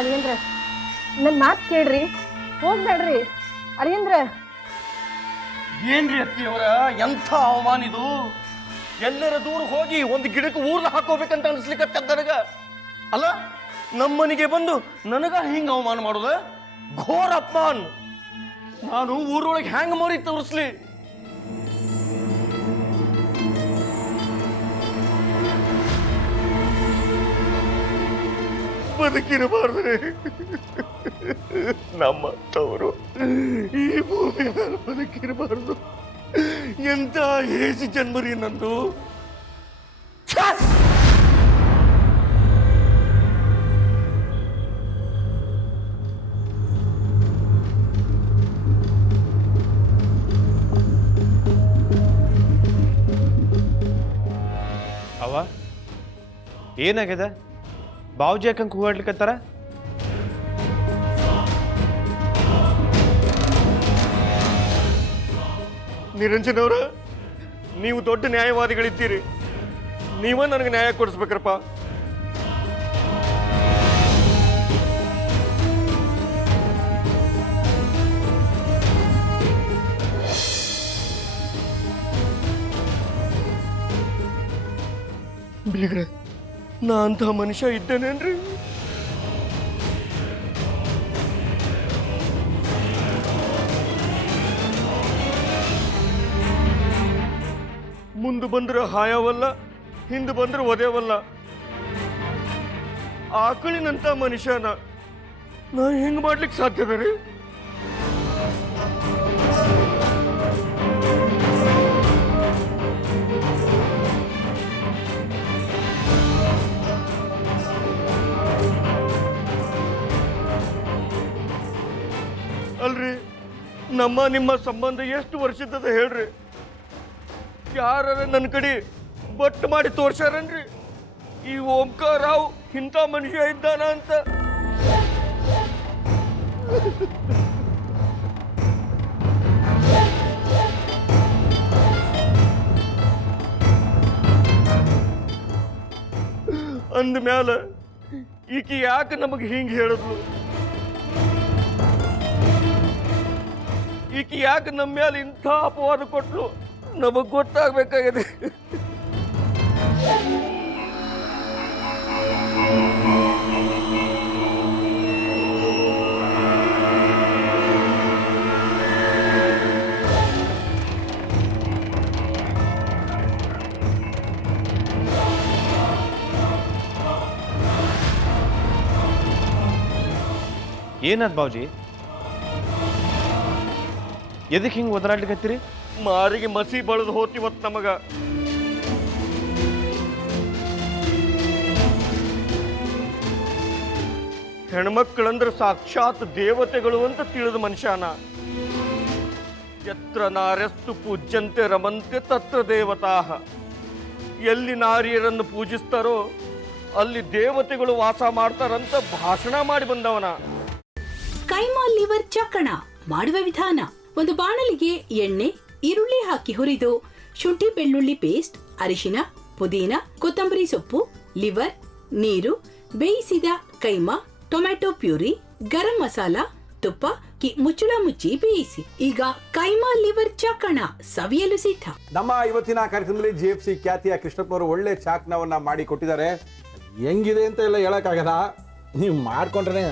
ಅಳಿಯಂದ್ರ ನನ್ನ ಮಾತು ಕೇಳ್ರಿ, ಹೋಗ್ಬೇಡ್ರಿ ಅಳಿಯಂದ್ರ. ಏನ್ರಿ ಅತ್ತಿಯವರ ಎಂಥ ಅವಮಾನ ಇದು! ಎಲ್ಲರ ದೂರ ಹೋಗಿ ಒಂದು ಗಿಡಕ್ಕೆ ಊರ್ನ ಹಾಕೋಬೇಕಂತ ಅನ್ಸ್ಲಿಕ್ಕೆ ನನಗ. ಅಲ್ಲ, ನಮ್ಮನಿಗೆ ಬಂದು ನನಗ ಹಿಂಗ ಅವಮಾನ ಮಾಡೋದ ಘೋರ ಅಪಮಾನ. ನಾನು ಊರೊಳಗೆ ಹ್ಯಾಂಗ ಮರಿ ತೋರಿಸ್ಲಿ? ಬದುಕಿರಬಾರ್ದ್ರೆ ನಮ್ಮಂಥವರು ಈ ಭೂಮಿ ಮೇಲೆ ಬದುಕಿರಬಾರ್ದು. ಎಂತ ಹೇಸಿ ಜನ್ಮರಿ ನಂದು. ಅವ ಏನಾಗ್ಯದ? ಬಾವುಜಿ ಯಾಕಂಗೆ ಕೂಗಾಡ್ಲಿಕ್ಕತ್ತಾರ? ನಿರಂಜನ್ ಅವರ, ನೀವು ದೊಡ್ಡ ನ್ಯಾಯವಾದಿಗಳಿದ್ದೀರಿ. ನೀವ ನನಗೆ ನ್ಯಾಯ ಕೊಡಿಸ್ಬೇಕ್ರಪ್ಪ. ಬಿಳಿಗ್ರೆ, ನಾ ಅಂತ ಮನುಷ್ಯ ಇದ್ದೇನೇನ್ರಿ? ಮುಂದೆ ಬಂದ್ರೆ ಹಾಯವಲ್ಲ, ಹಿಂದೆ ಬಂದ್ರೆ ಒದೇವಲ್ಲ. ಆಕಳಿನಂತ ಮನುಷ್ಯನ ನಾ ಹೆಂಗ್ ಮಾಡ್ಲಿಕ್ಕೆ ಸಾಧ್ಯದ ರೀ? ಅಲ್ರಿ, ನಮ್ಮ ನಿಮ್ಮ ಸಂಬಂಧ ಎಷ್ಟು ವರ್ಷದ ಹೇಳ್ರಿ? ಯಾರ ನನ್ನ ಕಡೆ ಬಟ್ ಮಾಡಿ ತೋರ್ಸ್ಯಾರನ್ರಿ ಈ ಓಂಕಾರ ರಾವ್ ಇಂಥ ಮನುಷ್ಯ ಇದ್ದಾನ ಅಂತ? ಅಂದ ಮ್ಯಾಲ ಈಕಿ ಯಾಕೆ ನಮಗೆ ಹಿಂಗೆ ಹೇಳಿದ್ಲು? ಈಕಿ ಯಾಕೆ ನಮ್ಮ ಮೇಲೆ ಇಂಥ ಅಪವಾದ ಕೊಟ್ಲು? ನಮಗ್ ಗೊತ್ತಾಗ್ಬೇಕಾಗಿದೆ. ಏನಾದ್ ಬಾವುಜಿ? ಎದಕ್ಕೆ ಹಿಂಗೆ ಒದರಾಡ್ಲಿಕ್ಕತ್ತೀರಿ? ಮಾರಿಗೆ ಮಸಿ ಬಳದು ಹೋತಿವತ್ ನಮಗ. ಹೆಣ್ಮಕ್ಳಂದ್ರೆ ಸಾಕ್ಷಾತ್ ದೇವತೆಗಳು ಅಂತ ತಿಳಿದ ಮನುಷ್ಯನ. ಯತ್ರ ನಾರ್ಯಸ್ತು ಪೂಜ್ಯಂತೆ ರಮಂತೆ ತತ್ರ ದೇವತಾಹ. ಎಲ್ಲಿ ನಾರಿಯರನ್ನು ಪೂಜಿಸ್ತಾರೋ ಅಲ್ಲಿ ದೇವತೆಗಳು ವಾಸ ಮಾಡ್ತಾರಂತ ಭಾಷಣ ಮಾಡಿ ಬಂದವನ. ಕೈಮಾ ಲಿವರ್ ಚಕ್ಕಣ ಮಾಡುವ ವಿಧಾನ: ಒಂದು ಬಾಣಲಿಗೆ ಎಣ್ಣೆ, ಈರುಳ್ಳಿ ಹಾಕಿ ಹುರಿದು ಶುಂಠಿ ಬೆಳ್ಳುಳ್ಳಿ ಪೇಸ್ಟ್, ಅರಿಶಿನ, ಪುದೀನ, ಕೊತ್ತಂಬರಿ ಸೊಪ್ಪು, ಲಿವರ್, ನೀರು, ಬೇಯಿಸಿದ ಕೈಮಾ, ಟೊಮ್ಯಾಟೊ ಪ್ಯೂರಿ, ಗರಂ ಮಸಾಲ, ತುಪ್ಪ ಮುಚ್ಚಳ ಮುಚ್ಚಿ ಬೇಯಿಸಿ. ಈಗ ಕೈಮಾ ಲಿವರ್ ಚಾಕಣ ಸವಿಯಲು ಸಿದ್ಧ. ನಮ್ಮ ಇವತ್ತಿನ ಕಾರ್ಯಕ್ರಮದಲ್ಲಿ GFC ಖ್ಯಾತಿಯ ಕೃಷ್ಣಪ್ಪನವರು ಒಳ್ಳೆ ಚಾಕ್ನವನ್ನ ಮಾಡಿ ಕೊಟ್ಟಿದ್ದಾರೆ. ಹೆಂಗಿದೆ ಅಂತ ಎಲ್ಲ ಹೇಳಕ್ಕಾಗಲ್ಲ, ನೀವು ಮಾಡ್ಕೊಂಡ್ರೆ.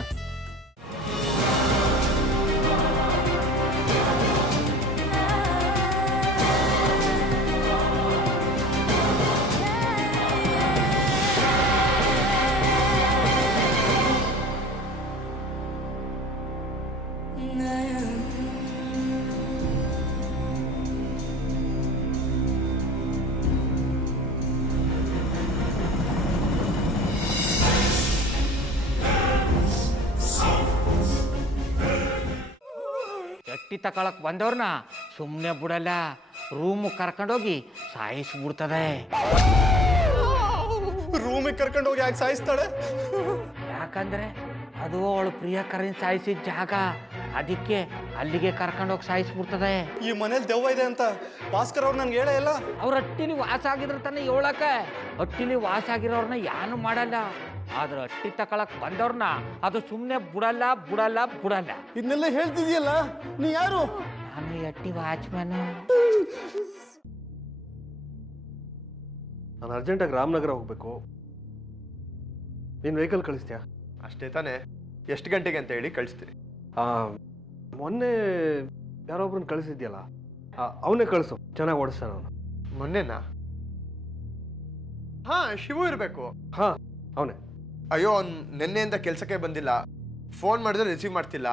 ಎಟ್ಟಿ ತಕೊಳಕ್ ಬಂದವ್ರನ್ನ ಸುಮ್ಮನೆ ಬಿಡಲ್ಲ, ರೂಮ್ ಕರ್ಕೊಂಡೋಗಿ ಸಾಯಿಸ್ಬಿಡ್ತದೆ. ರೂಮಿಗೆ ಕರ್ಕೊಂಡೋಗಿ ಯಾಕೆ ಸಾಯಿಸ್ತಾಳೆ? ಯಾಕಂದ್ರೆ ಅದು ಅವಳು ಪ್ರಿಯಕರನ್ ಸಾಯಿಸಿದ ಜಾಗ, ಅದಕ್ಕೆ ಅಲ್ಲಿಗೆ ಕರ್ಕೊಂಡೋಗಿ ಸಾಯಿಸ್ಬಿಡ್ತದೆ. ಈ ಮನೇಲಿ ದೆವ್ವ ಇದೆ ಅಂತ ಭಾಸ್ಕರ್ ಅವ್ರು ನನ್ಗೆ ಹೇಳೇ ಇಲ್ಲ. ಅವ್ರ ಹಟ್ಟಿಲಿ ವಾಸ ಆಗಿದ್ರ ತಾನೆ ಹೇಳಕ. ಹಟ್ಟಿಲಿ ವಾಸ ಆಗಿರೋರ್ನ ಯಾನು ಮಾಡಲ್ಲ, ಆದ್ರೆ ಅಟ್ಟಿ ತಕೊಳಕ್ ಬಂದವ್ರನ್ನ ಅದು ಸುಮ್ಮನೆ ಬಿಡಲ್ಲ ಬಿಡಲ್ಲ ಬಿಡಲ್ಲ. ಇದನ್ನೆಲ್ಲ ಹೇಳ್ತಿದ್ಯಲ್ಲ, ನೀ ಯಾರು? ನಾನು ಅಟ್ಟಿ ವಾಚ್ಮ್ಯಾನು. ನಾನು ಅರ್ಜೆಂಟಾಗಿ ರಾಮನಗರ ಹೋಗ್ಬೇಕು. ನೀನು ವೆಹಿಕಲ್ ಕಳಿಸ್ತೀಯಾ? ಅಷ್ಟೇ ತಾನೇ, ಎಷ್ಟು ಗಂಟೆಗೆ ಅಂತ ಹೇಳಿ ಕಳಿಸ್ತೀನಿ. ಮೊನ್ನೆ ಯಾರೊಬ್ರನ್ನ ಕಳಿಸಿದ್ಯಲ್ಲ, ಅವನೇ ಕಳಿಸು, ಚೆನ್ನಾಗಿ ಓಡಿಸ್ತಾನ ಅವನು. ಮೊನ್ನೆನಾ? ಹಾ, ಶಿವು ಇರಬೇಕು. ಹಾ, ಅವನೇ. ಅಯ್ಯೋ, ಅವ್ನು ನಿನ್ನೆಯಿಂದ ಕೆಲಸಕ್ಕೆ ಬಂದಿಲ್ಲ. ಫೋನ್ ಮಾಡಿದ್ರೆ ರಿಸೀವ್ ಮಾಡ್ತಿಲ್ಲ.